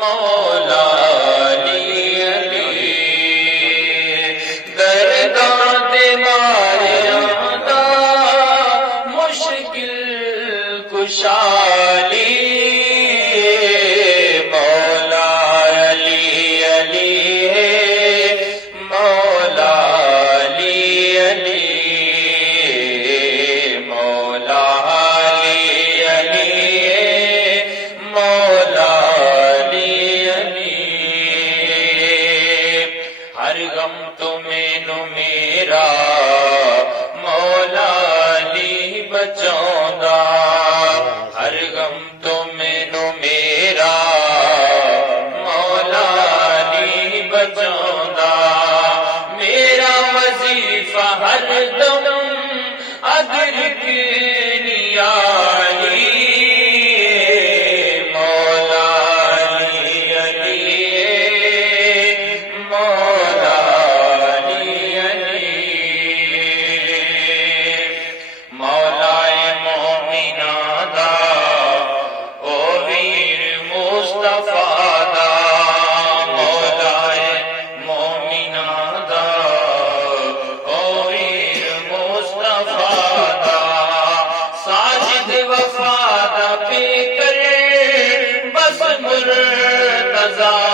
مولا علی علی درگاہ بیماریاں دا مشکل کشا علی مولا علی علی مولا علی علی مولا علی علی مولا علی علی ہر غم تو مینوں میرا مولا علی بچاوندا ہر غم تو مینوں میرا مولا علی بچاوندا میرا وظیفہ ہر دم ادرک نیا علی مولا علی علی مولا علی علی مولا مومناں دا او ویر مصطفیٰ دا مولا مومناں دا او ویر مصطفیٰ دا ساجد وفا دا فکر بس مرتضیٰ